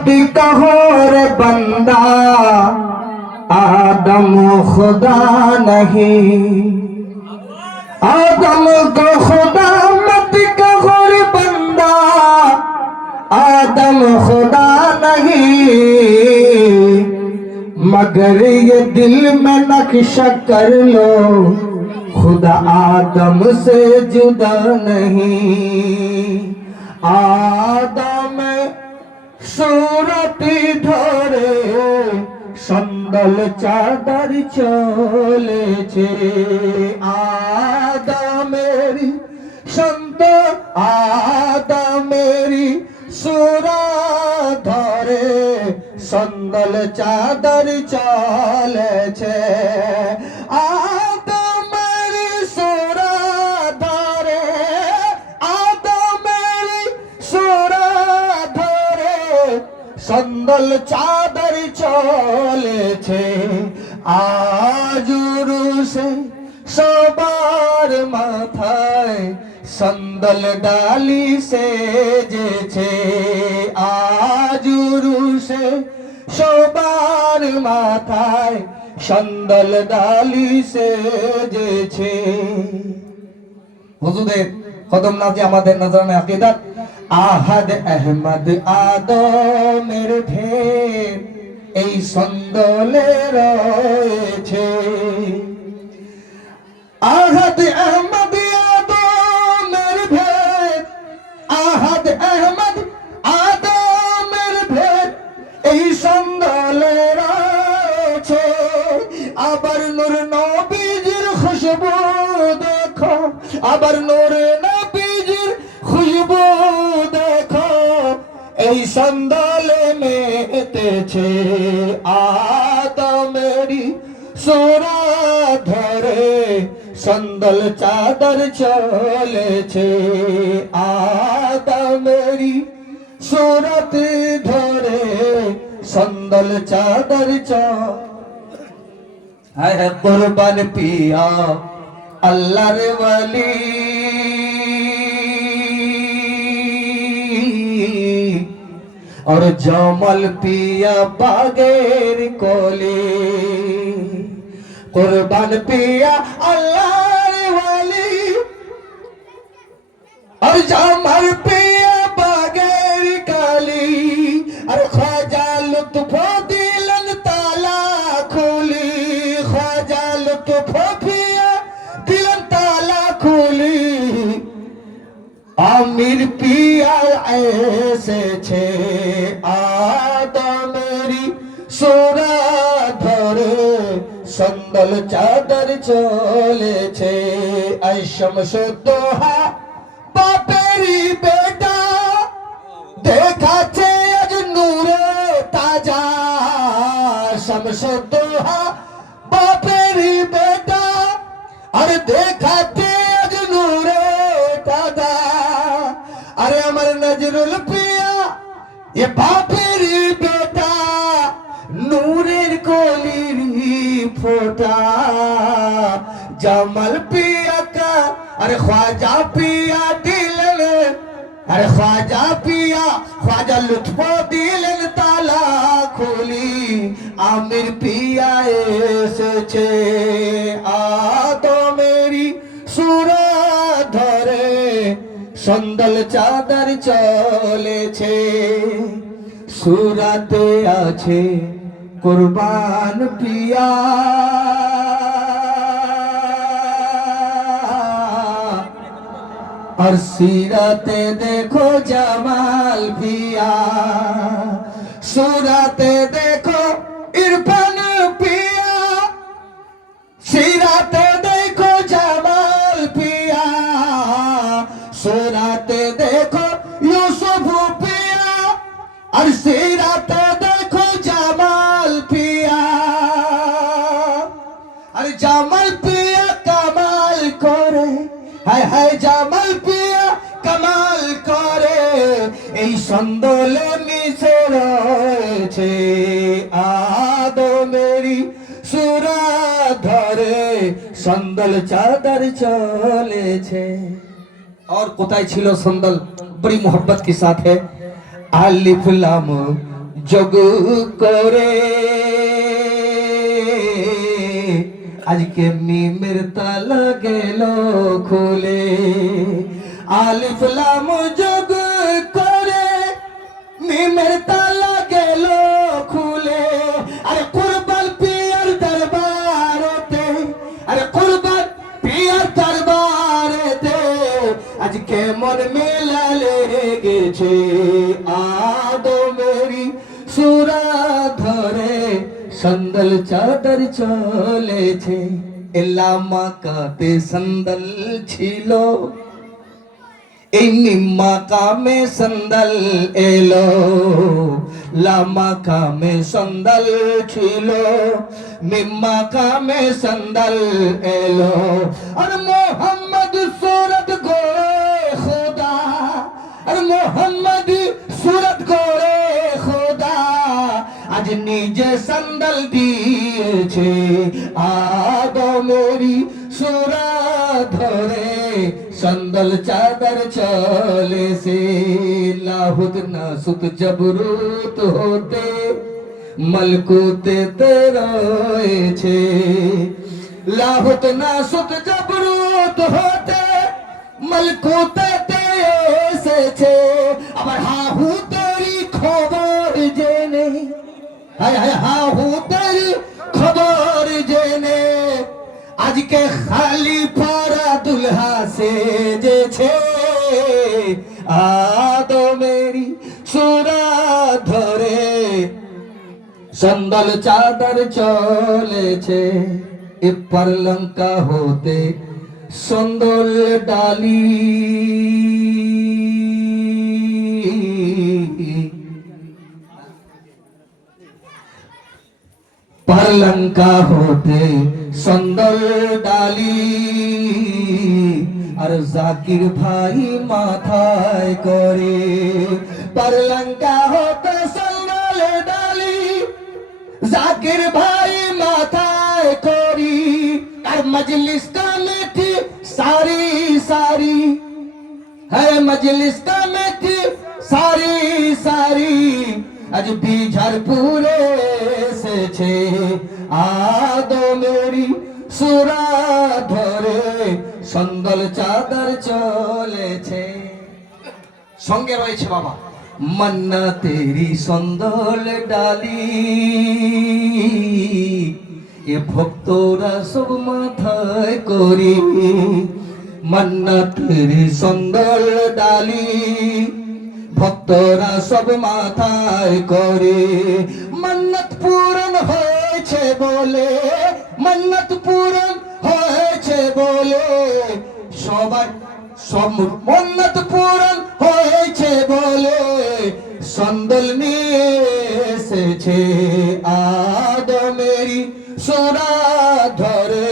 मत कहो रे बंदा आदम खुदा नहीं, आदम को खुदा मत कहो रे बंदा आदम खुदा नहीं, मगर ये दिल में नक्शा कर लो खुदा आदम से जुदा नहीं। आदम सूरती धरे সন্দল চাদর চলেছে, আদমেরি সন্ত আদমেরি সুরা ধরে সন্দল চাদর চলেছে, আদমেরি সুরা ধরে আদমেরি সুরা ধরে সন্দল চাদর চলেছে। আজ রুসে সবার মাথায় সন্দল ডালি সেজেছে, আজ রুসে সবার মাথায় সন্দল ডালি সেজেছে। হুজুরের কদম নাজে আমাদের নজরানে আকীদত আহাদ আহমদ আদমের ভেদ এই সন্দলে রয়েছে, আহাদ আহমদ আদমের ভেদ আহাদ আহমদ আদমের ভেদ এই সন্দলে রয়েছে। আবার নূর নবীজির খুশবু দেখো, আবার নূর নবীজির খুশবু দেখো এই সন্দলে মেতেছে, আদমেরি সুরা ধরে সন্দল চাদর চলেছে, আদমেরি সুরত ধরে সন্দল চাদর চলে। কুরবান পিয়া আল্লাহর ওয়ালি और जमल पिया बागेर कोले, कुर्बान पिया अल्लाह वाली और जमल पिया बागेर काली, और ख्वाजा लुत्फ दिलन ताला खोली, ख्वाजा लुत्फ पिया दिलन ताला खोली। आमिर पिया ऐसे छे आदमेरी सोरा धरे সন্দল চাদর চলেছে, শামসুদ্দোহা বাপেরি বেটা দেখাচ্ছে আজ নূরে তাজা, শামসুদ্দোহা বাপেরি বেটা আর দেখাচ্ছে আজ নূরে তাজা। अरे अमर नजरुल पिया ये बापेरी बेटा नूरेर कोलिरी फोटा, जमल पिया का अरे ख्वाजा पिया दिलन, अरे ख्वाजा पिया ख्वाजा लुत्फो दिलन ताला खोली, आमिर पिया एसेछे आदमेरी सूरा धरे সন্দল চাদর চলেছে, সুরাতে আছে কুরবান পিয়া और सीरते देखो जमाल पिया, सूरते देखो इरफान पिया, सीरते देखो जमाल पिया, सूरते देखो यूसुफ पिया और सीरते देखो जमाल पिया, और जमाल पिया कमाल करे, हाय हाय जमाल पिया कमाल करे, এই সন্দলে মিশে রয়েছে আদমেরি সুরা ধরে সন্দল চাদর চলেছে। और कोताय छिलो संदल बड़ी मोहब्बत के साथ है, अलिफ लाम যোগ করে আজকে মিমের তালা গেল খুলে, আলিফ লাম যোগ করে মিমের তালা গেল খুলে। আরে কুরবান পিয়ার দরবারেতে, আরে কুরবান পিয়ার দরবারেতে আজকে মন মেলা লেগেছে। আদমেরি সুরা ধরে সন্দল চাদর চলেছে। এলামা কাতে সন্দল ছিল, এই নিম্মা কামে সন্দল এলো। লামা কামে সন্দল ছিল, মিম্মা কামে সন্দল এলো। আর মোহাম্মদ সুরত গোড়ে খোদা, আর মোহাম্মদ সুরত গোড়ে খোদা আজ নিজে সন্দল দিয়েছে। আদমেরি সুরা ধরে সন্দল চাদর চলেছে। লাহুত নাসুত জবরুত হতে মলকুতে রয়েছে। লাহুত নাসুত জবরুত হতে মলকুতে এসেছে। আবার হাহু তেরি খবর জেনে, হায় হায় হাহু তেরি খবর জেনে আজকে খালি পারা দুলহা সেজেছে। আদমেরি সুরা ধরে সন্দল চাদর চলেছে। এপার লঙ্কা হতে সন্দল ডালি, পারলঙ্কা হতে সন্দল ডালি। আর জাকির ভাই মাথায় করে পারলঙ্কা হতে সন্দল ডালি। জাকির ভাই মাথায় করি আর মজলিস কমিটি সারি সারি, হ্যাঁ মজলিস কমিটি সারি সারি আজ বিঝারপুরে এসেছে। আদমেরি সুরা ধরে সন্দল চাদর চলেছে। সঙ্গে রয়েছে বাবা মন্না তেরি সন্দল ডালি। এ ভক্তরা সব মাথায় করি মন্না তেরি সন্দল ডালি। ভক্তরা সব মাথায় করে মন্নত পূরণ হয়েছে বলে, মন্নত পূরণ হয়েছে বলে সবাই সব মন্নত পূরণ হয়েছে বলে সন্দল নিয়ে এসেছে। আদমেরি সুরা ধরে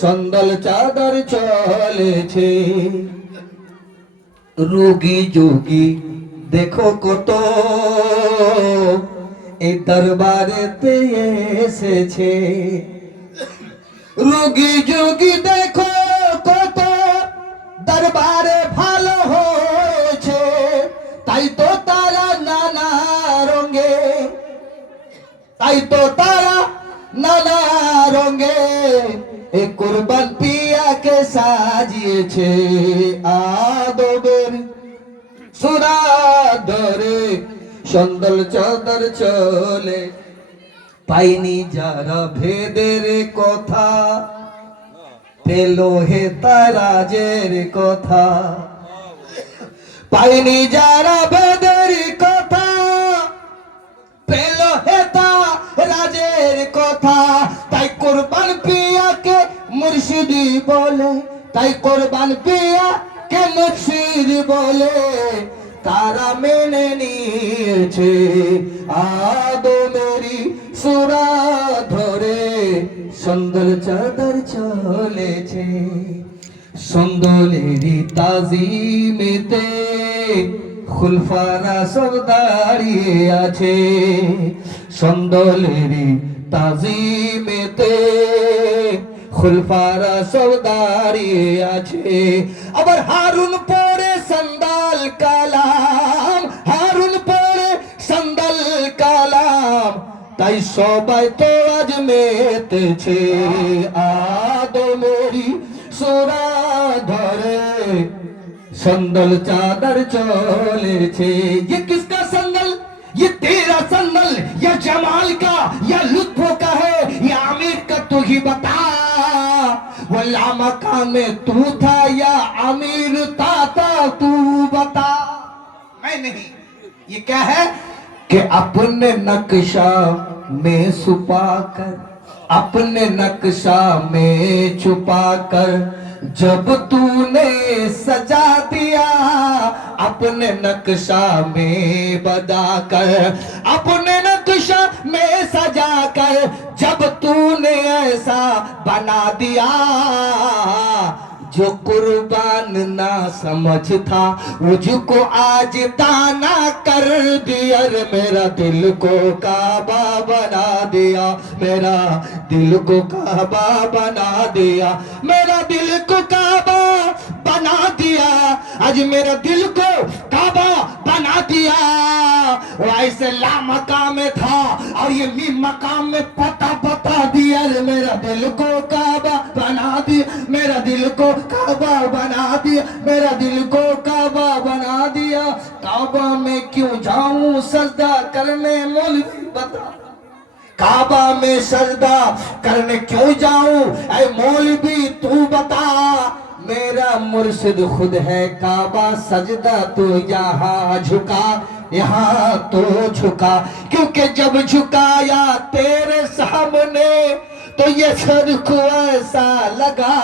সন্দল চাদর চলেছে। রোগী যোগী দেখো কত এই দরবারেতে এসেছে। রোগী যোগী দেখো কত দরবারে ভালো হয়েছে। তাই তো তারা নানা রঙে, তাই তো তারা নানা রঙে এ কুরবান পিয়াকে সাজিয়েছে। আদমের সুরা ধরে সন্দল চাদর চলে। পাইনি যারা ভেদের কথা পেল হে তারাজের কথা। পাইনি যারা ভেদের কথা পেল হে তারাজের কথা। তাই কুরবান পিয়াকে মুর্শিদি বলে, তাই কুরবান পিয়াকে মুর্শিদ বলে তারা মেনে নিয়েছে। আদমেরি সুরা ধরে সন্দল চাদর চলেছে। সন্দলেরি তাজিমেতে খুলফারা সব দাঁড়িয়ে আছে। সন্দলেরি তাজিমেতে খুলফারা সব দাঁড়িয়ে আছে। আবার হারুন পরে সন্দাল কালাম, হারুন পরে সন্দাল কালাম। তাই সবাই তো আজ মেতেছে আদমেরই সোরা ধরে संदल चादर चोले छे। ये किसका संदल? ये तेरा संदल या जमाल का या लुत्फों का है या आमिर का? तू ही बता। वल्ला मकान में तू था या आमिर था तू बता। मैं नहीं। ये क्या है कि अपने नक्शा में छुपा कर, अपने नक्शा में छुपा कर जब तूने सजा दिया, अपने नक्शा में बदा कर, अपने नक्शा में सजा कर जब तूने ऐसा बना दिया, जो कुर्बान ना समझ था मुझको आज दाना कर दिया। मेरा दिल को काबा बना दिया, मेरा दिल को काबा बना दिया, मेरा दिल को काबा बना दिया, आज मेरा दिल को काबा बना दिया। वो ऐसे ला मकाम में था और ये मी मकाम में पता बता दिया। मेरा दिल को काबा बना दिया, मेरा दिल को काबा बना दिया, मेरा दिल को काबा बना दिया। काबा में क्यों जाऊं सजदा करने मौलवी बता, काबा में सजदा करने क्यों जाऊं ऐ मौलवी तू बता। मेरा मुर्शिद खुद है काबा, सजदा तो यहाँ झुका, यहाँ तो झुका, क्योंकि जब झुकाया तेरे सामने तो ये सर को ऐसा लगा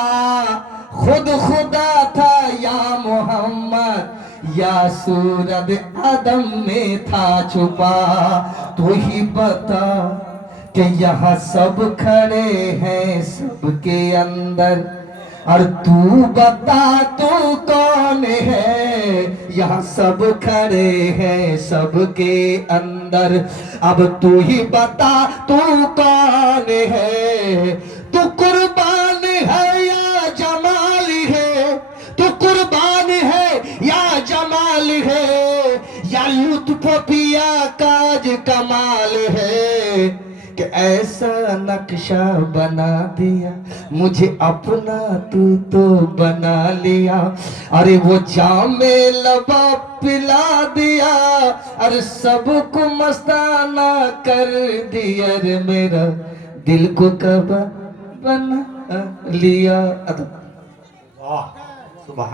खुद खुदा था या मोहम्मद या सूरत आदम में था छुपा। तू ही बता कि यहाँ सब खड़े हैं सबके अंदर, और तू बता तू कौन है? यहाँ सब खड़े हैं सबके अंदर, अब तू ही बता तू कौन है? तू कुर्बान है या जमाल है? तू कुर्बान है या जमाल है? या लुत्फ पिया काज कमाल है कि ऐसा नक्शा बना दिया मुझे अपना तू तो बना लिया। अरे वो जामे लबा पिला दिया, अरे सबको मस्ताना कर दिया। रे मेरा दिल को कब बना लिया। वाह सुभान।